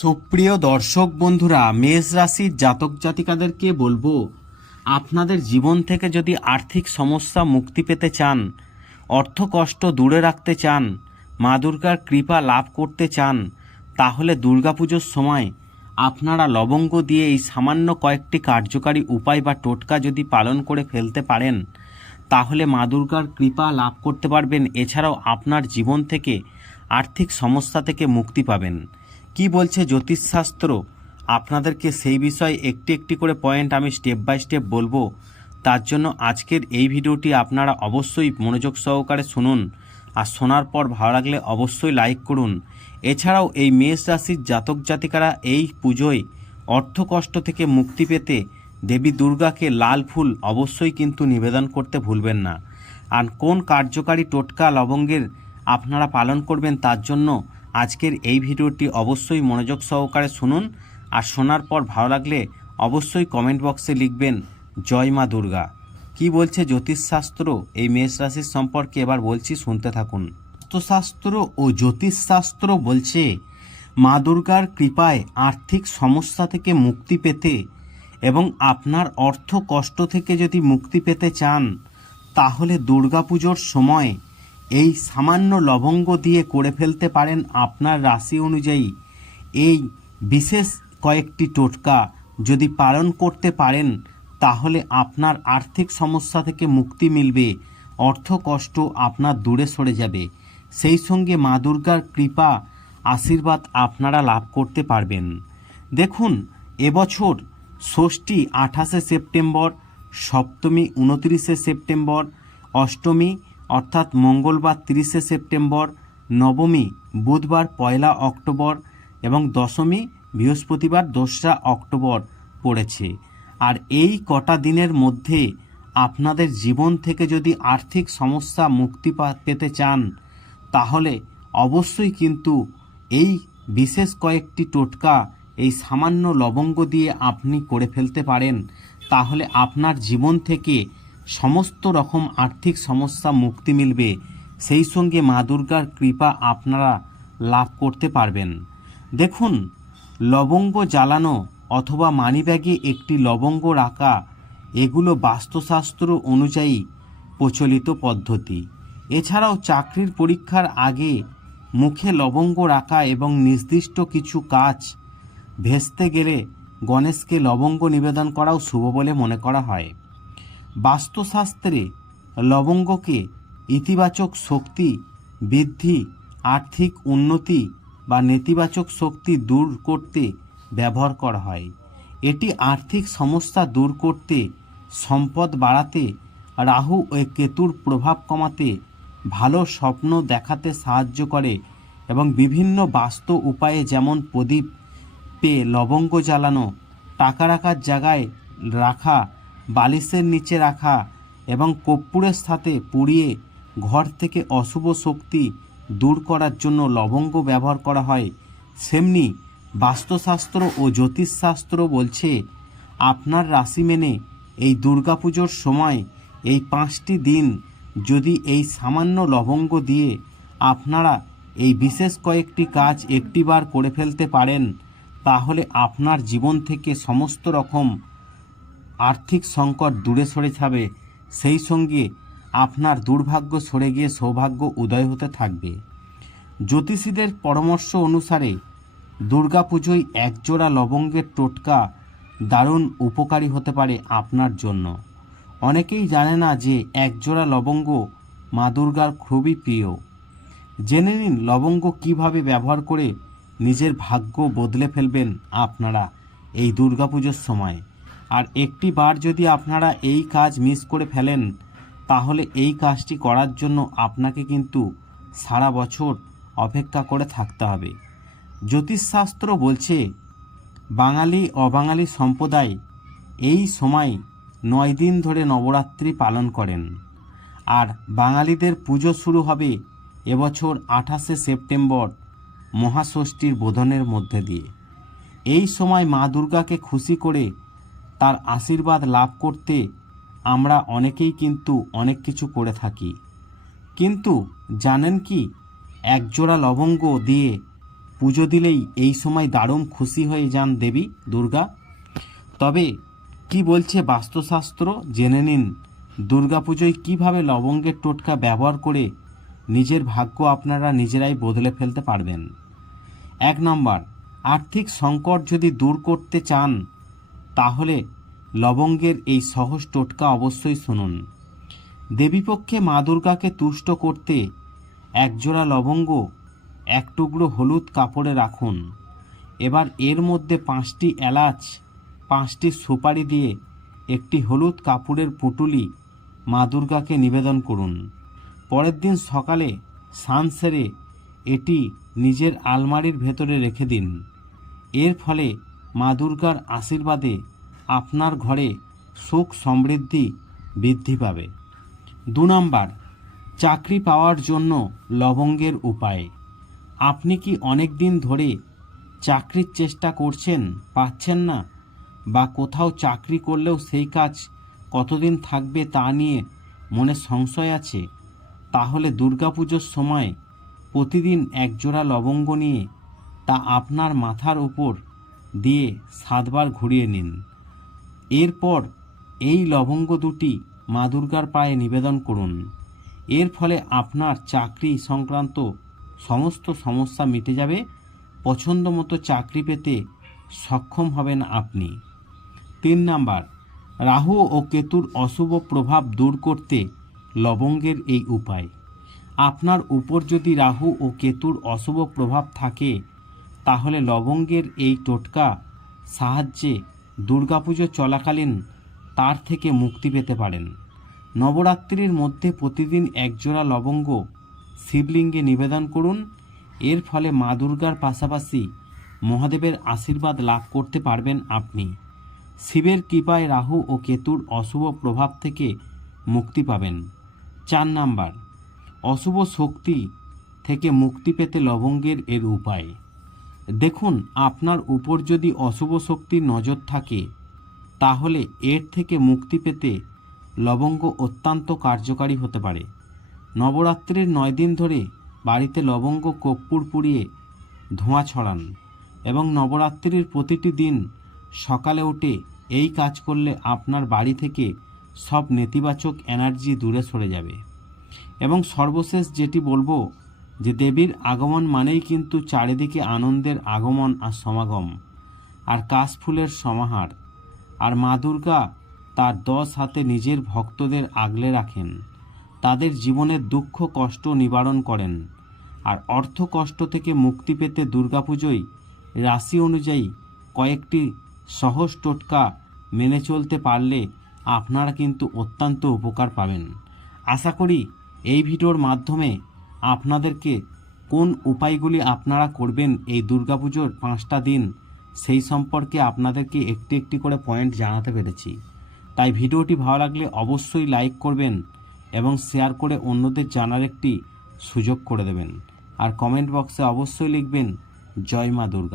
সুপ্রিয় দর্শক বন্ধুরা মেষ রাশির জাতক জাতিকাদেরকে বলবো আপনাদের জীবন থেকে যদি আর্থিক সমস্যা মুক্তি পেতে চান অর্থ কষ্ট দূরে রাখতে চান মা দুর্গার কৃপা লাভ করতে চান তাহলে দুর্গাপুজোর সময় আপনারা লবঙ্গ দিয়ে এই সামান্য কয়েকটি কার্যকারী উপায় বা টোটকা যদি পালন করে ফেলতে পারেন তাহলে মা দুর্গার কৃপা লাভ করতে পারবেন এছাড়াও আপনার জীবন থেকে আর্থিক সমস্যা থেকে মুক্তি পাবেন কি বলছে জ্যোতিষশাস্ত্র আপনাদেরকে সেই বিষয়ে একটি একটি করে পয়েন্ট আমি স্টেপ বাই স্টেপ বলবো তার জন্য আজকের এই ভিডিওটি আপনারা অবশ্যই মনোযোগ সহকারে শুনুন আর শোনার পর ভালো লাগলে অবশ্যই লাইক করুন এছাড়াও এই মেষ রাশির জাতক জাতিকারা এই পুজোয় অর্থকষ্ট থেকে মুক্তি পেতে দেবী দুর্গাকে লাল ফুল অবশ্যই কিন্তু নিবেদন করতে ভুলবেন না আর কোন কার্যকারী টোটকা লবঙ্গের আপনারা পালন করবেন তার জন্য আজকের এই ভিডিওটি অবশ্যই মনোযোগ সহকারে শুনুন আর শোনার পর ভালো লাগলে অবশ্যই কমেন্ট বক্সে লিখবেন জয় মা দুর্গা কি বলছে জ্যোতিষশাস্ত্র এই মেষ রাশির সম্পর্কে এবার বলছি শুনতে থাকুন শাস্ত্র ও জ্যোতিষশাস্ত্র বলছে মা দুর্গার কৃপায় আর্থিক সমস্যা থেকে মুক্তি পেতে এবং আপনার অর্থ কষ্ট থেকে যদি মুক্তি পেতে চান তাহলে দুর্গা পুজোর সময় এই সামান্য লবঙ্গ দিয়ে করে ফেলতে পারেন আপনার রাশি অনুযায়ী এই বিশেষ কয়েকটি টোটকা যদি পালন করতে পারেন তাহলে আপনার আর্থিক সমস্যা থেকে মুক্তি মিলবে অর্থ কষ্ট আপনার দূরে সরে যাবে সেই সঙ্গে মা দুর্গার কৃপা আশীর্বাদ আপনারা লাভ করতে পারবেন দেখুন এবছর ষষ্ঠী আঠাশে সেপ্টেম্বর সপ্তমী উনত্রিশে সেপ্টেম্বর অষ্টমী অর্থাৎ মঙ্গলবার তিরিশে সেপ্টেম্বর নবমী বুধবার পয়লা অক্টোবর এবং দশমী বৃহস্পতিবার দোসরা অক্টোবর পড়েছে আর এই কটা দিনের মধ্যে আপনাদের জীবন থেকে যদি আর্থিক সমস্যা মুক্তি পেতে চান তাহলে অবশ্যই কিন্তু এই বিশেষ কয়েকটি টোটকা এই সামান্য লবঙ্গ দিয়ে আপনি করে ফেলতে পারেন তাহলে আপনার জীবন থেকে সমস্ত রকম আর্থিক সমস্যা মুক্তি মিলবে সেই সঙ্গে মা দুর্গার কৃপা আপনারা লাভ করতে পারবেন দেখুন লবঙ্গ জ্বালানো অথবা মানিব্যাগে একটি লবঙ্গ রাখা এগুলো বাস্তুশাস্ত্র অনুযায়ী প্রচলিত পদ্ধতি এছাড়াও চাকরির পরীক্ষার আগে মুখে লবঙ্গ রাখা এবং নির্দিষ্ট কিছু কাজ ভেস্তে গেলে গণেশকে লবঙ্গ নিবেদন করাও শুভ বলে মনে করা হয় বাস্তুশাস্ত্রে লবঙ্গকে ইতিবাচক শক্তি বৃদ্ধি আর্থিক উন্নতি বা নেতিবাচক শক্তি দূর করতে ব্যবহার করা হয় এটি আর্থিক সমস্যা দূর করতে সম্পদ বাড়াতে রাহু ও কেতুর প্রভাব কমাতে ভালো স্বপ্ন দেখাতে সাহায্য করে এবং বিভিন্ন বাস্তু উপায়ে যেমন প্রদীপ পেয়ে লবঙ্গ জ্বালানো টাকা রাখার জায়গায় রাখা বালিশের নিচে রাখা এবং কর্পূরের সাথে পুড়িয়ে ঘর থেকে অশুভ শক্তি দূর করার জন্য লবঙ্গ ব্যবহার করা হয় সেমনি বাস্তুশাস্ত্র ও জ্যোতিষশাস্ত্র বলছে আপনার রাশি মেনে এই দুর্গাপুজোর সময় এই পাঁচটি দিন যদি এই সামান্য লবঙ্গ দিয়ে আপনারা এই বিশেষ কয়েকটি কাজ একটিবার করে ফেলতে পারেন তাহলে আপনার জীবন থেকে সমস্ত রকম আর্থিক সংকট দূরে সরে যাবে সেই সঙ্গে আপনার দুর্ভাগ্য সরে গিয়ে সৌভাগ্য উদয় হতে থাকবে জ্যোতিষীদের পরামর্শ অনুসারে দুর্গা পুজোয় একজোড়া লবঙ্গের টোটকা দারুণ উপকারী হতে পারে আপনার জন্য অনেকেই জানে না যে একজোড়া লবঙ্গ মা দুর্গার খুবই প্রিয় জেনে নিন লবঙ্গ কিভাবে ব্যবহার করে নিজের ভাগ্য বদলে ফেলবেন আপনারা এই দুর্গাপুজোর সময় আর একটি বার যদি আপনারা এই কাজ মিস করে ফেলেন তাহলে এই কাজটি করার জন্য আপনাকে কিন্তু সারা বছর অপেক্ষা করে থাকতে হবে জ্যোতিষশাস্ত্র বলছে বাঙালি অবাঙালি সম্প্রদায় এই সময় নয় দিন ধরে নবরাত্রি পালন করেন আর বাঙালিদের পুজো শুরু হবে এবছর আঠাশে সেপ্টেম্বর মহাষষ্ঠীর বোধনের মধ্যে দিয়ে এই সময় মা দুর্গাকে খুশি করে তার আশীর্বাদ লাভ করতে আমরা অনেকেই কিন্তু অনেক কিছু করে থাকি কিন্তু জানেন কি একজোড়া লবঙ্গ দিয়ে পুজো দিলেই এই সময় দারুণ খুশি হয়ে যান দেবী দুর্গা তবে কি বলছে বাস্তুশাস্ত্র জেনে নিন দুর্গা পুজোয় কীভাবে লবঙ্গের টোটকা ব্যবহার করে নিজের ভাগ্য আপনারা নিজেরাই বদলে ফেলতে পারবেন এক নম্বর আর্থিক সংকট যদি দূর করতে চান তাহলে লবঙ্গের এই সহজ টোটকা অবশ্যই শুনুন দেবীপক্ষে মা দুর্গাকে তুষ্ট করতে একজোড়া লবঙ্গ এক টুকরো হলুদ কাপড়ে রাখুন এবার এর মধ্যে পাঁচটি এলাচ পাঁচটি সুপারি দিয়ে একটি হলুদ কাপড়ের পুটুলি মা দুর্গাকে নিবেদন করুন পরের দিন সকালে সান সেরে এটি নিজের আলমারির ভেতরে রেখে দিন এর ফলে মা দুর্গার আশীর্বাদে আপনার ঘরে সুখ সমৃদ্ধি বৃদ্ধি পাবে দু নম্বর চাকরি পাওয়ার জন্য লবঙ্গের উপায় আপনি কি অনেক দিন ধরে চাকরির চেষ্টা করছেন পাচ্ছেন না বা কোথাও চাকরি করলেও সেই কাজ কতদিন থাকবে তা নিয়ে মনে সংশয় আছে তাহলে দুর্গাপুজোর সময় প্রতিদিন একজোড়া লবঙ্গ নিয়ে তা আপনার মাথার উপর দিয়ে সাতবার ঘুরিয়ে নিন এরপর এই লবঙ্গ দুটি মা দুর্গার পায়ে নিবেদন করুন এর ফলে আপনার চাকরি সংক্রান্ত সমস্ত সমস্যা মিটে যাবে পছন্দ মতো চাকরি পেতে সক্ষম হবেন আপনি তিন নাম্বার রাহু ও কেতুর অশুভ প্রভাব দূর করতে লবঙ্গের এই উপায় আপনার উপর যদি রাহু ও কেতুর অশুভ প্রভাব থাকে তাহলে লবঙ্গের এই টোটকা সাহায্যে দুর্গাপুজো চলাকালীন তার থেকে মুক্তি পেতে পারেন নবরাত্রির মধ্যে প্রতিদিন একজোড়া লবঙ্গ শিবলিঙ্গে নিবেদন করুন এর ফলে মা দুর্গার পাশাপাশি মহাদেবের আশীর্বাদ লাভ করতে পারবেন আপনি শিবের কৃপায় রাহু ও কেতুর অশুভ প্রভাব থেকে মুক্তি পাবেন চার নাম্বার অশুভ শক্তি থেকে মুক্তি পেতে লবঙ্গের এর উপায় দেখুন আপনার উপর যদি অশুভ শক্তির নজর থাকে তাহলে এর থেকে মুক্তি পেতে লবঙ্গ অত্যন্ত কার্যকারী হতে পারে নবরাত্রির নয় দিন ধরে বাড়িতে লবঙ্গ কর্পূর পুড়িয়ে ধোঁয়া ছড়ান এবং নবরাত্রির প্রতিটি দিন সকালে উঠে এই কাজ করলে আপনার বাড়ি থেকে সব নেতিবাচক এনার্জি দূরে সরে যাবে এবং সর্বশেষ যেটি বলবো যে দেবীর আগমন মানেই কিন্তু চারিদিকে আনন্দের আগমন আর সমাগম আর কাশফুলের সমাহার আর মা দুর্গা তার দশ হাতে নিজের ভক্তদের আগলে রাখেন তাদের জীবনের দুঃখ কষ্ট নিবারণ করেন আর অর্থ কষ্ট থেকে মুক্তি পেতে দুর্গাপুজোয় রাশি অনুযায়ী কয়েকটি সহজ টোটকা মেনে চলতে পারলে আপনারা কিন্তু অত্যন্ত উপকার পাবেন আশা করি এই ভিডিওর মাধ্যমে আপনাদেরকে কোন উপায়গুলি আপনারা করবেন এই দুর্গাপুজোর পাঁচটা দিন সেই সম্পর্কে আপনাদেরকে একটি একটি করে পয়েন্ট জানাতে পেরেছি তাই ভিডিওটি ভালো লাগলে অবশ্যই লাইক করবেন এবং শেয়ার করে অন্যদের জানার একটি সুযোগ করে দেবেন আর কমেন্ট বক্সে অবশ্যই লিখবেন জয় মা দুর্গা